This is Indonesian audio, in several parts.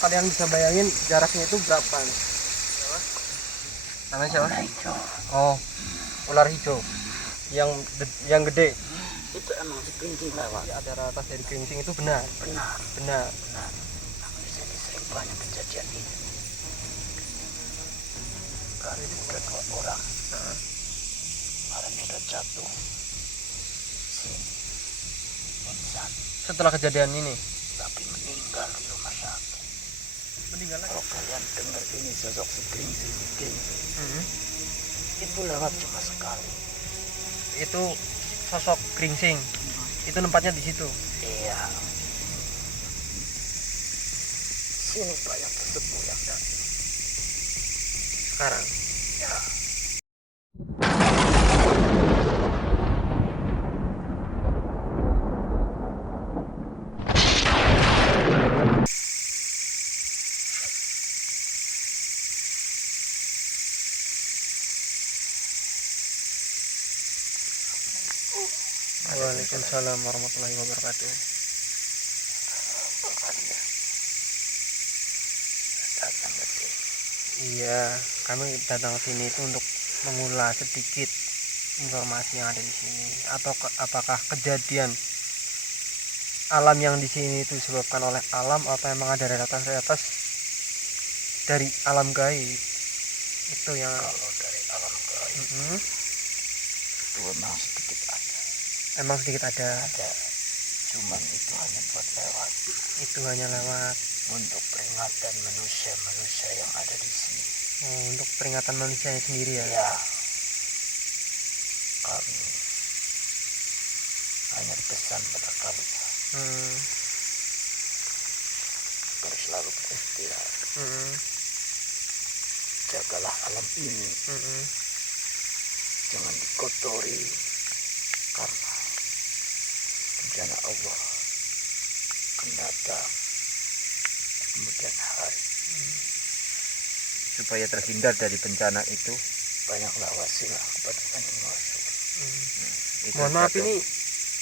kalian bisa bayangin jaraknya itu berapa nih? Namanya siapa? Oh, ular hijau yang gede. Itu emang si Kerincing lewat. Ya, ada ratas dari Kerincing itu benar. Benar. Jadi sering banyak kejadian ini. Kan udah 2 orang. Kemarin udah jatuh. Sini. Pingsan. Setelah kejadian ini Tapi meninggal di rumah sakit. meninggal lagi. Kalau kalian dengar ini sosok si Kerincing. Itu lewat cuma sekali. Itu sosok Kerincing. Itu tempatnya di situ. Iya. Sini banyak sesepuh yang datang. Sekarang. Ya. Waalaikumsalam warahmatullahi wabarakatuh. Datang ke sini. Iya, kami datang ke sini itu untuk mengulas sedikit informasi yang ada di sini. Atau apakah kejadian alam yang di sini itu disebabkan oleh alam atau emang ada realitas dari alam gaib? Itu yang Kalau dari alam gaib itu memang sedikit ada. emang sedikit ada. Cuman itu hanya buat lewat. Itu hanya lewat Untuk peringatan manusia-manusia yang ada di sini. untuk peringatan manusianya sendiri ya. Ya, kami hanya pesan pada kalian Hmm, agar selalu beristirahat. hmm, Jagalah alam ini, hmm. jangan dikotori karena bencana Allah akan datang kemudian hari. Supaya terhindar dari bencana itu, Banyaklah wasilah kepada Rasul. itu Mohon maaf, satu. ini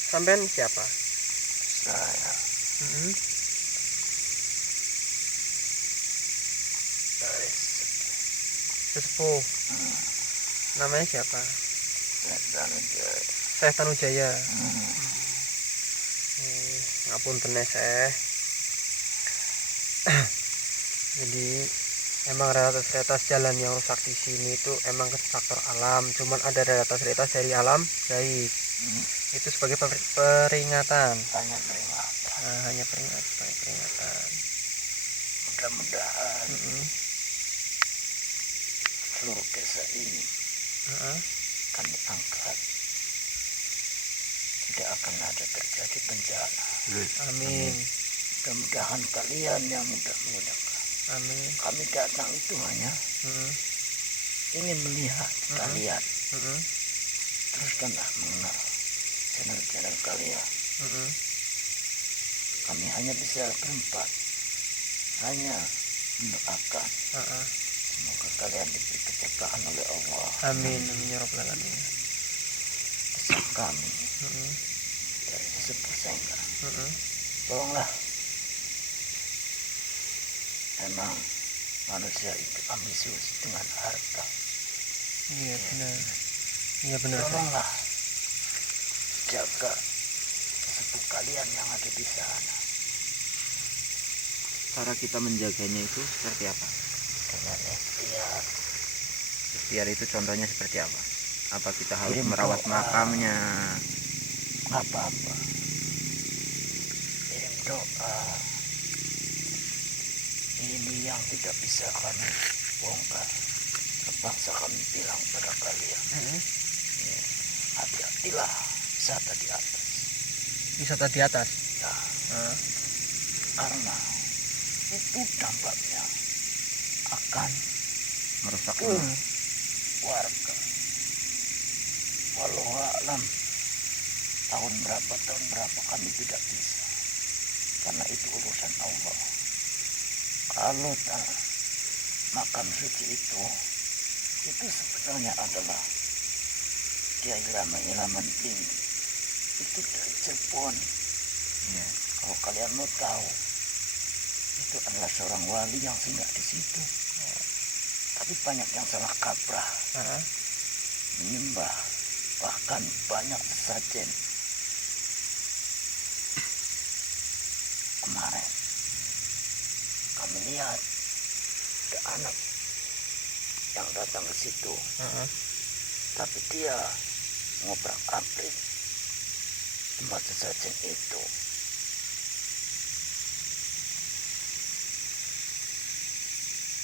sampean siapa? Saya Hmm. dari Sesepuh. Namanya siapa? Setan Jaya. Syekh Tanujaya. Ngapunten Syekh. Jadi emang realitas jalan yang rusak di sini itu emang faktor alam, cuman ada realitas dari alam gaib. Itu sebagai peringatan. Hanya peringatan. Nah, hanya peringatan. Mudah-mudahan Mm-mm. seluruh desa ini Uh-uh. akan diangkat. Tidak akan ada terjadi bencana. Amin. Mudah-mudahan kalian yang mudah-mudahan. Amin. Kami datang itu hanya Mm-mm. ingin melihat kalian. Mm-mm. Teruskanlah mengenal channel-channel kalian. Mm-mm. Kami hanya bisa berempat. Hanya mendoakan. Uh-uh. Semoga kalian diberi kejagaan oleh Allah. Amin. Amin ya rabbal alamin. Pesan kami Mm-mm. dari sesepuh Sengga. Mm-mm. Tolonglah. Memang manusia itu ambisius dengan harta. Iya benar. Iya benar. Tolonglah jaga sesepuh kalian yang ada di sana. Cara kita menjaganya itu seperti apa? Dengan ikhtiar. Ikhtiar itu contohnya seperti apa? Apa kita harus Kirim merawat doa. makamnya? Apa-apa. Kirim doa. Ini yang tidak bisa kami bongkar. Terpaksa kami bilang pada kalian. Hati-hatilah wisata di atas. Wisata di atas. Ya, karena itu dampaknya akan Merusak warga. Walau alam tahun berapa kami tidak bisa, karena itu urusan Allah. Kalau makam suci itu sebenarnya adalah dia ilaman tinggi itu dari Cirebon. ya. Kalau kalian mau tahu, itu adalah seorang wali yang singgah di situ. Tapi banyak yang salah kaprah, menyembah, bahkan banyak sesajen. Kemarin kami lihat ada anak yang datang ke situ, tapi dia ngobrak-abrik tempat sesajen itu.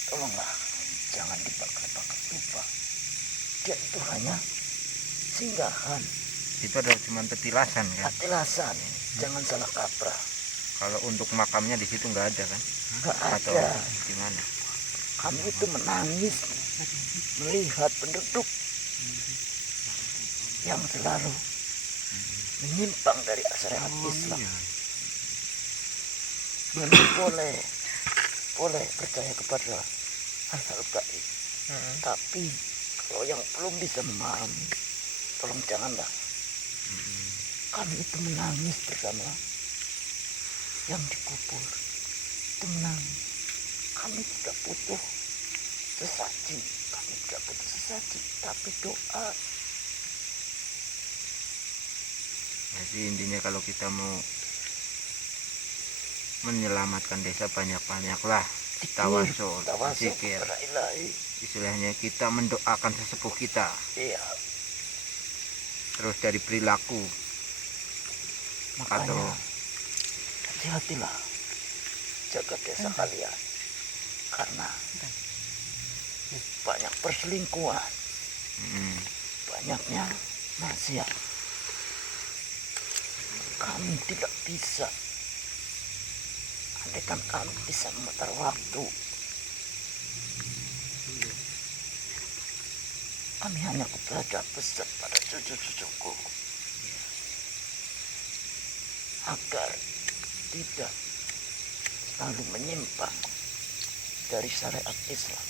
Tolonglah, jangan dibakar-bakar tuba. Dia itu hanya singgahan, Itu adalah cuma petilasan kan. petilasan, jangan salah kaprah. Kalau untuk makamnya di situ nggak ada kan? Gak Atau ada. gimana? Kami itu menangis melihat penduduk yang selalu menyimpang dari syariat Islam. Memang boleh percaya kepada hal-hal gaib, tapi kalau yang belum bisa memahami, tolong janganlah. Kami itu menangis bersama yang dikubur, itu menangis. Kami tidak butuh sesaji, tapi doa. Jadi intinya kalau kita mau menyelamatkan desa, banyak-banyaklah tawasul, zikir. kepada Ilahi. Istilahnya kita mendoakan sesepuh kita. Iya, Terus dari perilaku makanya atau hati-hatilah jaga desa kalian, karena banyak perselingkuhan, banyaknya maksiat. Kami tidak bisa, andaikan kami bisa memutar waktu, kami hanya kepada pesan pada cucu-cucuku agar tidak selalu menyimpang dari syariat Islam.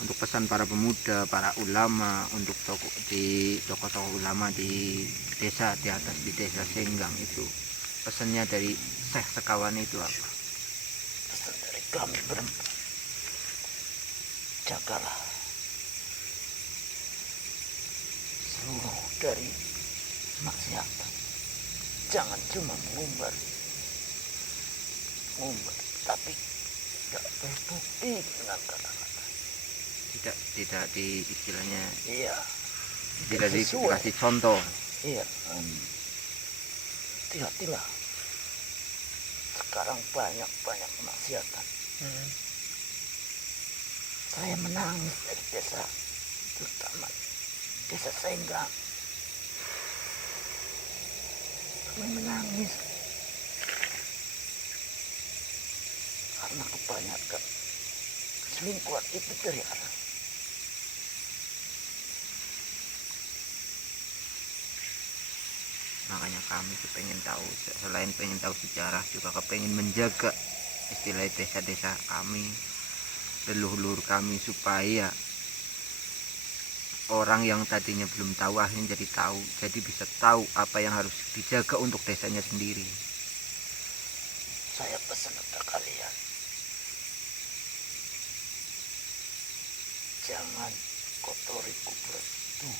untuk pesan para pemuda, para ulama, untuk tokoh-tokoh ulama di desa di atas, di desa Senggang itu, pesannya dari Syekh Sekawan itu apa? Pesan dari kami berempat, jagalah seluruh dari maksiatan. Jangan cuma mengumbar, tapi tidak terbukti dengan kata-kata. Tidak di istilahnya, Iya, tidak sesuai. dikasih contoh. Iya, hati-hatilah. Sekarang banyak kemaksiatan. Saya menangis dari desa, terutama desa Senggang. Kami menangis karena kebanyakan selingkuhan itu dari anak. Makanya kami pengen tahu, selain pengen tahu sejarah, juga kepengen menjaga istilah desa-desa kami, leluhur kami, supaya orang yang tadinya belum tahu akhirnya jadi tahu, jadi bisa tahu apa yang harus dijaga untuk desanya sendiri. Saya pesan kepada kalian, jangan kotori kuburan itu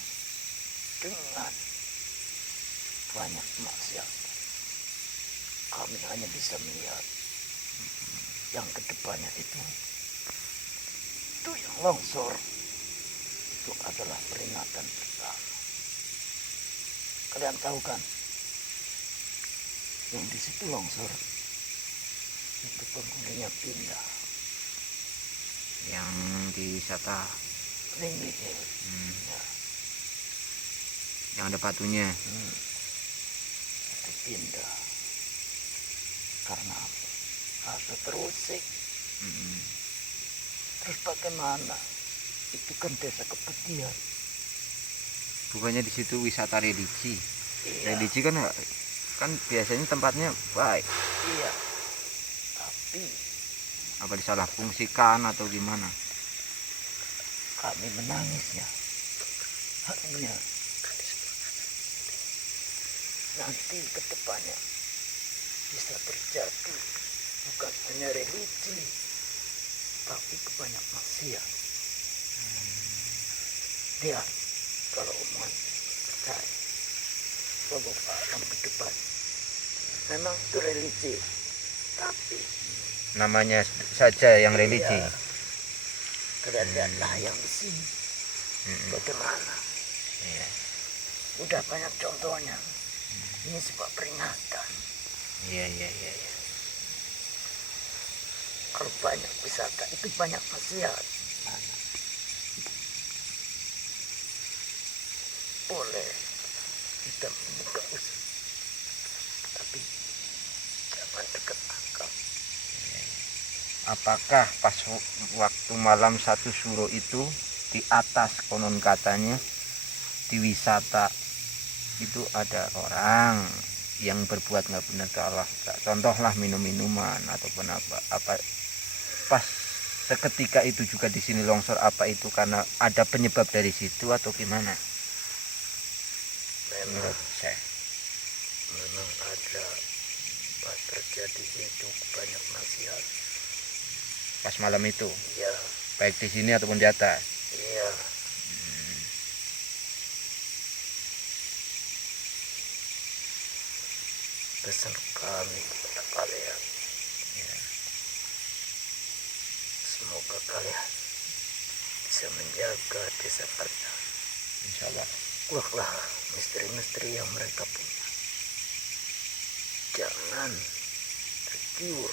dengan banyak maksiat. Kami hanya bisa melihat yang kedepannya itu yang longsor. Itu adalah peringatan pertama. Kalian tahu kan, yang di situ longsor itu penghuninya pindah. Yang di wisata Ringgi Hill. Ya, yang ada batunya. itu pindah karena apa? Harus terusik. Terus bagaimana? Itu kan desa kepedihan. Bukannya di situ wisata religi? Iya, Religi kan biasanya tempatnya baik. iya. Tapi Apa disalah fungsikan atau gimana? kami menangisnya. Hanya nanti ke depannya bisa terjadi bukan hanya religi, tapi kebanyak maksiat. Lihat, kalau umat percaya bahwa alam ke depan memang itu religi, tapi Namanya saja yang religi. iya, kalian lihatlah yang di sini bagaimana. Iya. Udah banyak contohnya. Ini sebuah peringatan. Iya. Kalau banyak wisata itu banyak maksiat. Boleh kita membuka usaha, tapi jangan dekat akal. Apakah pas waktu malam satu suro itu di atas konon katanya di wisata itu ada orang yang berbuat nggak benar ke Allah, contohlah minum-minuman ataupun apa pas seketika itu juga di sini longsor, apa itu karena ada penyebab dari situ atau gimana menurut saya? Memang ada pas terjadi itu banyak maksiat. Pas malam itu Ya, baik di sini ataupun di atas. iya. Pesan kami kepada kalian, Ya, semoga kalian bisa menjaga desa kalian. insya Allah. Kuatlah misteri-misteri yang mereka punya. Jangan tergiur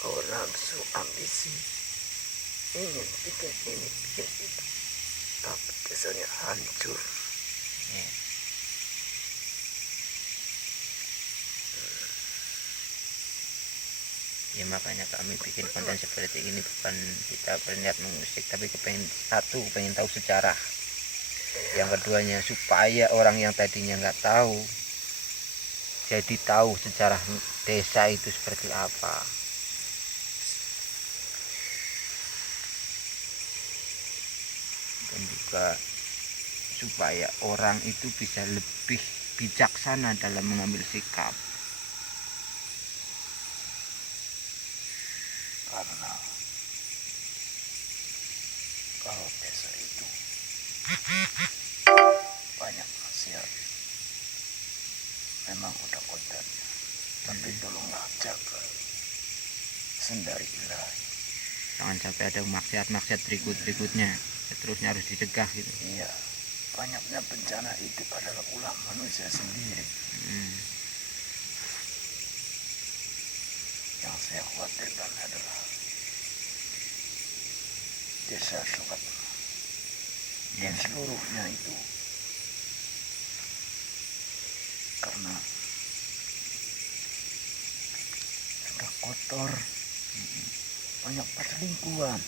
hawa nafsu, ambisi, ingin bikin ini, bikin itu, tapi desanya hancur. Ya. Ya makanya kami bikin konten seperti ini, bukan kita berniat mengusik, tapi kepengen tahu sejarah. Yang keduanya supaya orang yang tadinya nggak tahu jadi tahu sejarah desa itu seperti apa. Dan juga supaya orang itu bisa lebih bijaksana dalam mengambil sikap. Karena kalau desa itu banyak maksiat, memang udah kodratnya, tapi tolonglah jaga sendiri ilahi. Jangan sampai ada maksiat-maksiat berikutnya, seterusnya harus dicegah gitu. Iya, banyaknya bencana itu adalah ulah manusia sendiri. Yang saya khawatirkan adalah desa Sobat dan seluruhnya itu karena sudah kotor, banyak perselingkuhan.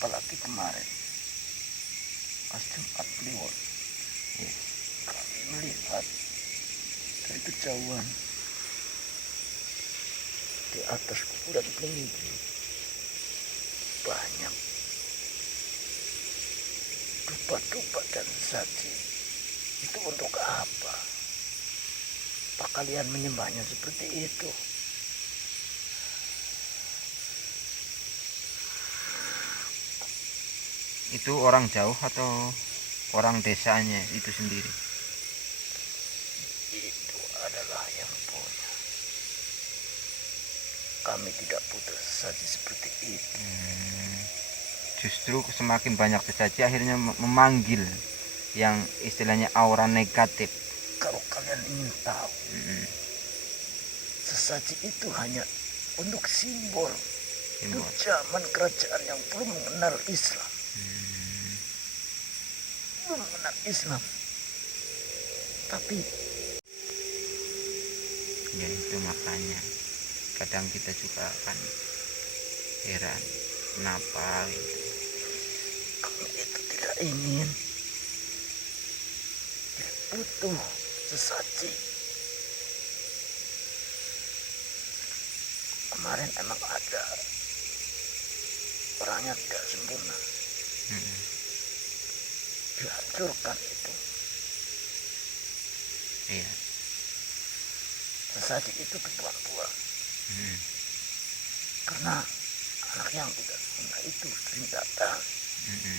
Apalagi kemarin pas Jumat Kliwon, kami melihat dari kejauhan di atas kuburan peninggi banyak dupa-dupa dan saji. Itu untuk apa? Apa kalian menyembahnya seperti itu? Itu orang jauh atau orang desanya itu sendiri? Itu adalah yang punya. Kami tidak butuh sesaji seperti itu. Justru semakin banyak sesaji akhirnya memanggil yang istilahnya aura negatif. Kalau kalian ingin tahu, sesaji itu hanya untuk simbol. Itu zaman kerajaan yang belum mengenal Islam. Belum mengenal Islam. Tapi Ya itu makanya kadang kita juga akan heran kenapa gitu. kami itu tidak ingin butuh sesaji. Kemarin emang ada orangnya tidak sempurna, dihancurkan itu. Iya. sesaji itu ke tuan-tuan. Mm-mm. Karena anak yang tidak sempurna itu sering datang. Mm-mm.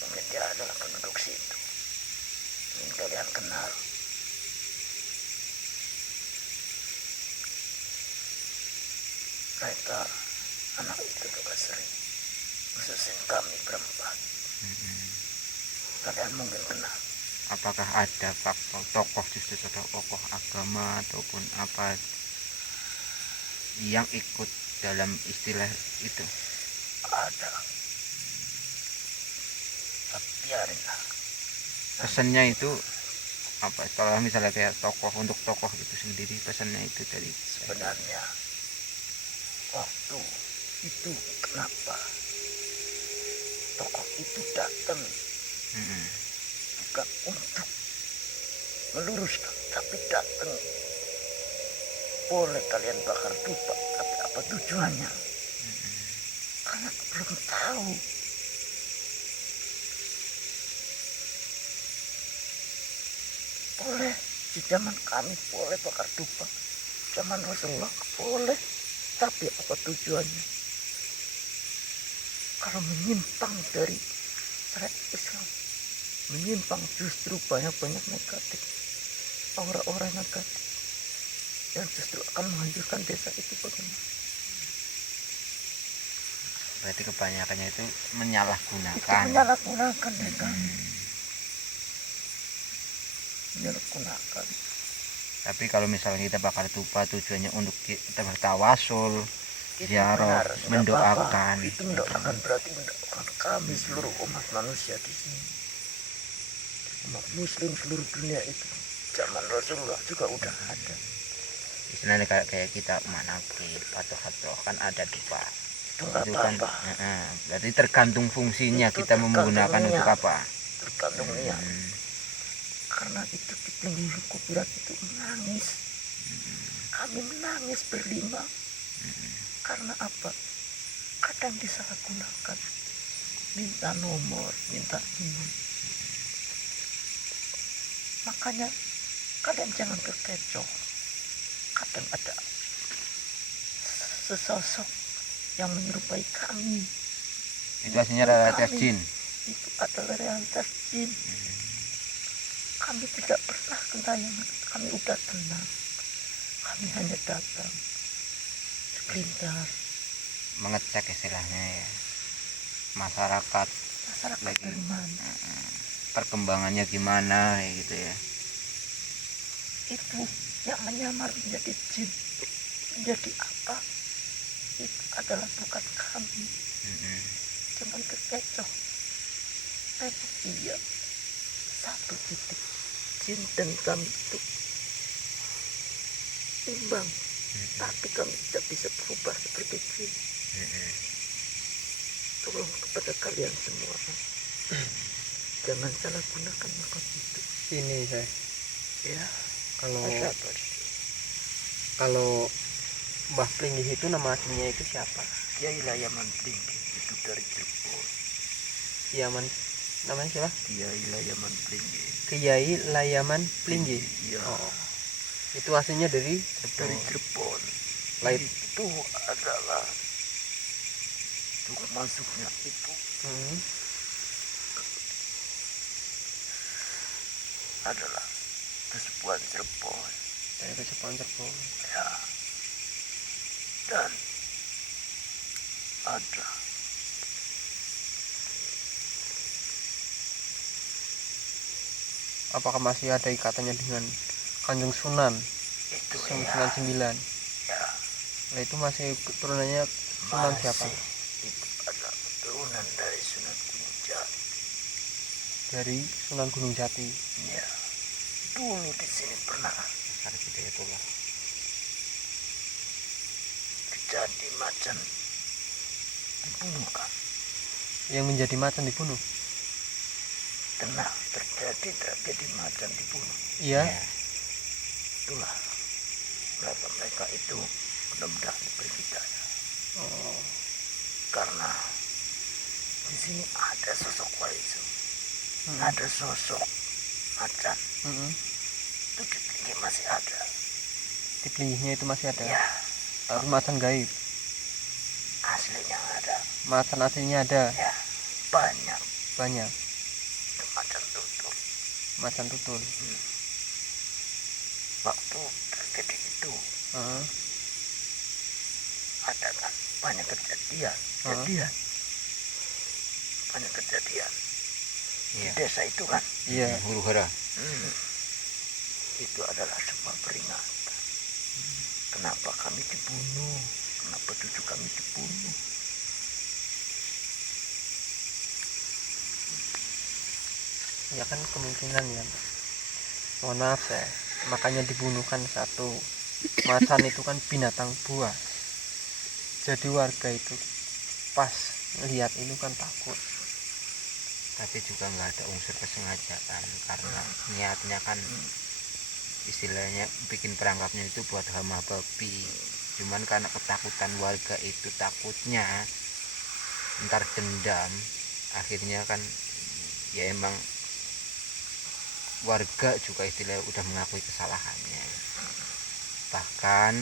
Mungkin dia adalah penduduk situ. Ingin kalian kenal. Mereka, anak itu juga sering khususin kami berempat. Mm-mm. Kalian mungkin kenal. Apakah ada faktor tokoh, justru tokoh agama ataupun apa yang ikut dalam istilah itu? Ada. Tapi biarinlah. Pesannya itu apa? Kalau misalnya kayak tokoh, untuk tokoh itu sendiri pesannya itu dari Sebenarnya waktu itu kenapa tokoh itu datang Mm-mm. bukan untuk meluruskan, tapi datang boleh kalian bakar dupa, tapi apa tujuannya? Karena belum tahu. Boleh di zaman kami boleh bakar dupa, zaman Rasulullah boleh, tapi apa tujuannya? Kalau menyimpang dari syariat Islam, menyimpang justru banyak-banyak negatif, orang-orang negatif yang justru akan menghancurkan desa itu. Bagaimana? Berarti kebanyakannya itu Itu menyalahgunakan. menyalahgunakan ya kan? Menyalahgunakan. Tapi kalau misalnya kita bakar tupa tujuannya untuk kita bertawasul, Itu ziarah, benar, tidak mendoakan. apa-apa. Itu mendoakan, berarti mendoakan kami seluruh umat manusia di sini. Umat muslim seluruh dunia itu zaman Rasulullah juga udah ada. Istilahnya kayak kita manakib atau kan ada dupa. Itu nggak Itu kan apa-apa. berarti tergantung fungsinya Itu kita tergantung menggunakan niat. untuk apa. Tergantung niat. Karena itu penghulu kuburan itu menangis. Kami menangis berlima. Karena apa? Kadang disalahgunakan. Minta nomor, minta ini. Makanya kalian jangan terkecoh. Kadang ada sesosok yang menyerupai kami. Itu aslinya realitas Kami. jin. Itu adalah realitas jin. Kami tidak pernah gentayangan. Kami udah tenang. Kami hanya datang sebentar. Mengecek istilahnya ya. Masyarakat Masyarakat lagi dari mana? perkembangannya gimana ya gitu ya. Itu yang menyamar menjadi jin, menjadi apa? Itu adalah bukan kami. Jangan terkecoh. Memang iya, satu titik jin dan kami itu imbang, tapi kami tidak bisa berubah seperti jin. Tolong kepada kalian semua, jangan salah gunakan makam itu. Ini saya Ya, kalau ada apa? kalau Mbah Plinggih itu nama aslinya itu siapa? Kiai Layaman Plinggih itu dari Cirebon. Yaman, namanya siapa? Kiai Layaman Plinggih. Kiai Layaman Plinggih. Iya. Oh, itu aslinya dari Dari Cirebon. Lain. Itu adalah untuk masuknya itu adalah kesepuan Cirebon. dari Cirebon. Ya. Dan ada Apakah masih ada ikatannya dengan Kanjeng Sunan? itu Sunan 9. ya. Nah, itu masih turunannya Sunan siapa? Itu adalah keturunan dari Sunan Gunung Jati. Dari Sunan Gunung Jati. Ya. Dulu di sini pernah terjadi macan dibunuh kan. Yang menjadi macan dibunuh. Tenang, terjadi tragedi macan dibunuh. Iya. Itulah mereka itu mudah-mudahan diberi hidayah. Oh, Karena di sini ada sosok wali, ada sosok macan Mm-mm. itu di tinggi masih ada. Di Pelihnya itu masih ada. Ya, Tapi macan gaib. aslinya ada. Macan aslinya ada. Ya, banyak. Banyak. Itu macan tutul. Macan tutul. Waktu terjadi itu Heeh. ada kan banyak kejadian. Banyak kejadian di Iya. desa itu kan. Iya. Huru hara. Itu adalah sebuah peringatan. Kenapa kami dibunuh? Kenapa cucu kami dibunuh? Ya kan kemungkinan ya. Mohon maaf saya. Makanya dibunuhkan satu. Macan itu kan binatang buas. Jadi warga itu pas lihat itu kan takut. Tapi juga nggak ada unsur kesengajaan karena niatnya kan istilahnya bikin perangkapnya itu buat hama babi. Cuman karena ketakutan warga itu takutnya ntar dendam, akhirnya kan ya emang warga juga istilahnya udah mengakui kesalahannya. Bahkan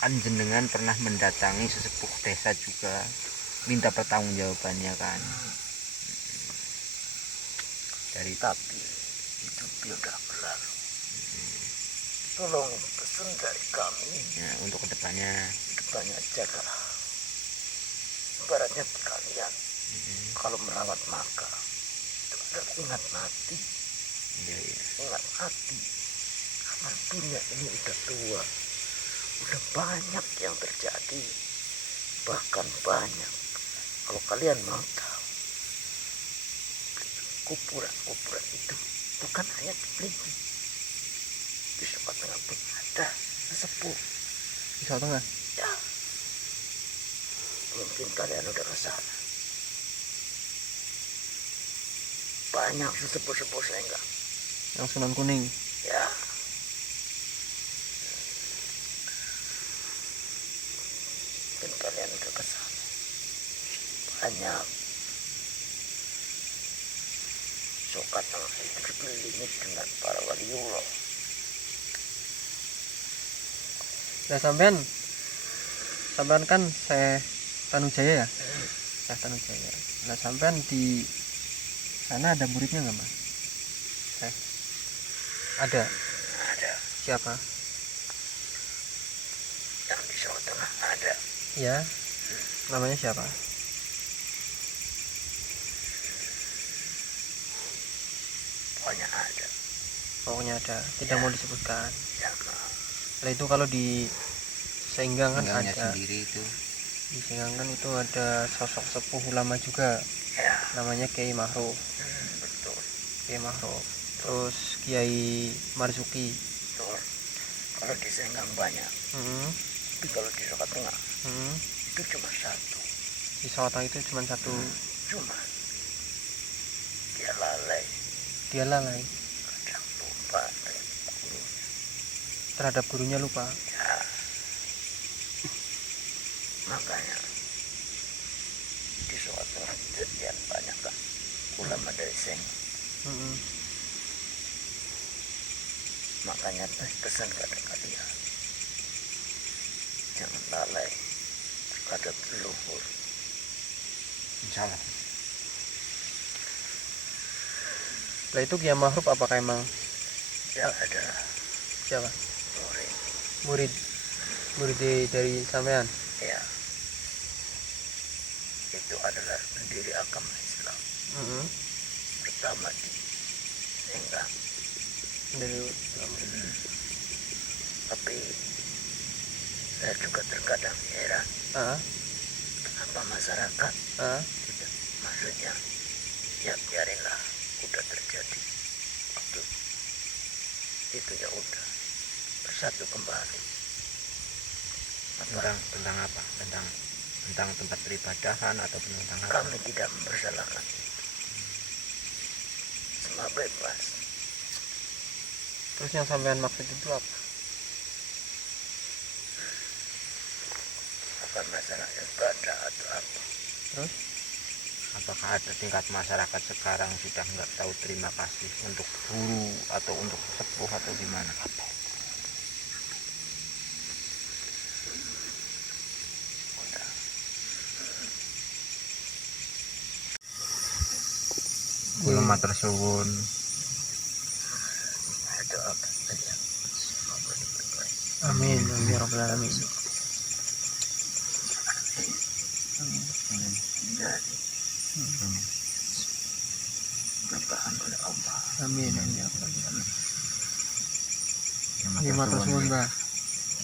kan jenengan pernah mendatangi sesepuh desa juga minta pertanggungjawabannya kan. Dari Tapi itu sudah berlalu. Tolong pesan dari kami ya, untuk kedepannya depannya jagalah. Ibaratnya kalian kalau merawat maka itu adalah ingat mati. ya, ya. Ingat mati. Karena dunia ini udah tua. Udah banyak yang terjadi. Bahkan banyak. Kalau kalian mau tahu, kuburan-kuburan itu bukan hanya di Peligi. Di Jawa Tengah pun ada sesepuh. Di Jawa Tengah. Ya, mungkin kalian udah ke sana. Banyak sesepuh-sepuh sehingga. Yang Sunan Kuning. Ya. Mungkin kalian udah ke sana. Banyak. Sokat itu dikelilingi dengan para waliullah. Ya sampean kan saya Tanujaya ya. Saya Tanujaya. Nah sampean di sana ada muridnya nggak mas? Ada. Ada. Siapa? Yang di Jawa Tengah ada. Ya. Namanya siapa? Pokoknya ada. Pokoknya ada. Tidak mau disebutkan. Jangan. Nah itu kalau di Senggang kan Tinggalnya ada. sendiri itu Di Senggang kan itu ada sosok sepuh ulama juga. Ya. Namanya Kiai Mahruf. Betul. Kiai Mahruf. Terus Kiai Marzuki. Betul. Kalau di Senggang banyak. Hmm. Tapi kalau di Jawa Tengah Hmm. itu cuma satu. Di Sawatang itu cuma satu. Cuma dia lalai. Dia lalai Kadang lupa dengan gurunya. terhadap gurunya, lupa. Ya. Makanya di Jawa Tengah kejadian banyak kan ulama dari Senggang. Hmm. Makanya pesan kepada kalian, jangan lalai terhadap leluhur. insya Allah. Lah itu Kiai Mahruf apakah emang Dia ada siapa? murid. Murid dari sampean. Ya, itu adalah pendiri agama Islam Hmm. pertama di Senggang. Dari Tapi saya juga terkadang heran ah kenapa masyarakat ah tidak, maksudnya ya biarinlah, udah terjadi waktu itu ya udah bersatu kembali. Tentang apa? Tentang tempat peribadahan atau tentang apa? Kami tidak mempersalahkan itu. Semua bebas. terus yang sampean maksud itu apa? Bukan masalah ibadah atau apa. Terus apakah ada tingkat masyarakat sekarang sudah nggak tahu terima kasih untuk guru atau untuk sepuh atau gimana? Belum matur suwun. Amin, amin ya rabbal alamin. Bertahan oleh Allah. Amin, amin ya rabbal alamin. Ya, Ini matur suwun, Mbah.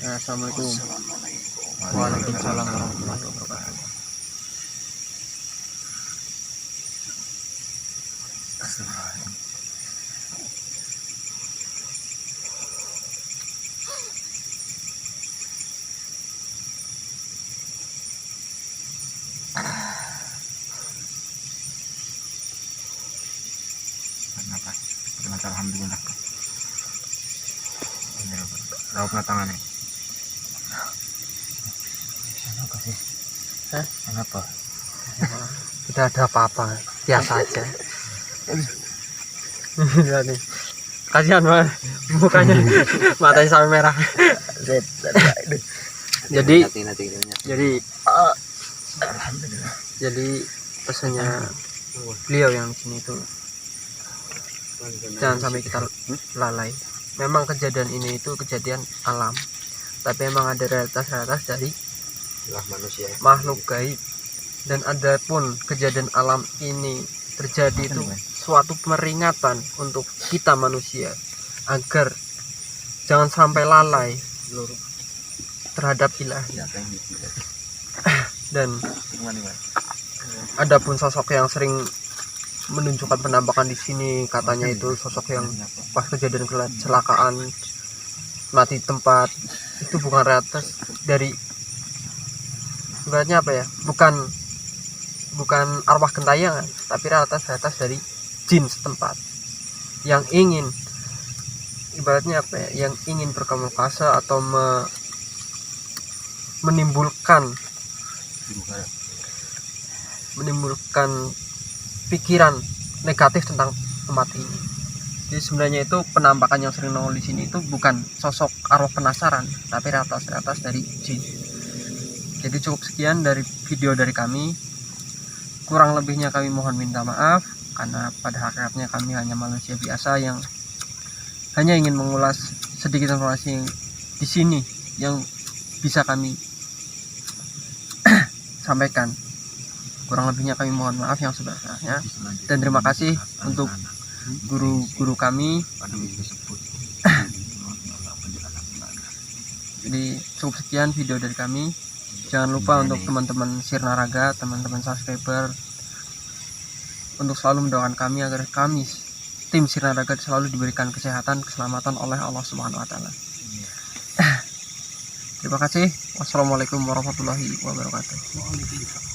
Ya, assalamualaikum. Assalamualaikum. Waalaikumsalam warahmatullahi wabarakatuh. Astagfirullahaladzim. Kenapa? Terima alhamdulillah. Raup tangannya. Kenapa sih? Hah? Kenapa? Tidak ada apa-apa, biasa aja. Iya nih. Kasihan banget mukanya, matanya sampai merah. Jadi Alhamdulillah. jadi pesannya beliau yang sini itu jangan sampai kita lalai. Memang kejadian ini itu kejadian alam, tapi memang ada realitas dari manusia. makhluk gaib. Dan ada pun kejadian alam ini terjadi itu suatu peringatan untuk kita manusia agar jangan sampai lalai terhadap ilahi. Dan ada pun sosok yang sering menunjukkan penampakan di sini, katanya itu sosok yang pas kejadian kecelakaan mati di tempat, itu bukan realitas dari, ibaratnya apa ya, bukan arwah gentayangan, tapi realitas dari jin setempat yang ingin, ibaratnya apa ya, yang ingin berkomunikasi atau menimbulkan pikiran negatif tentang tempat ini. Jadi sebenarnya itu penampakan yang sering nongol di sini itu bukan sosok arwah penasaran, tapi realitas dari jin. Jadi cukup sekian dari video dari kami. Kurang lebihnya kami mohon minta maaf, karena pada hakikatnya kami hanya manusia biasa yang hanya ingin mengulas sedikit informasi di sini yang bisa kami sampaikan. Kurang lebihnya kami mohon maaf yang sebesar-besarnya, dan terima kasih untuk guru-guru kami. Jadi cukup sekian video dari kami. Jangan lupa untuk teman-teman Sirna Raga, teman-teman subscriber, untuk selalu mendoakan kami agar kami tim Sirna Raga selalu diberikan kesehatan, keselamatan oleh Allah Subhanahu wa taala. Terima kasih. Wassalamualaikum warahmatullahi wabarakatuh.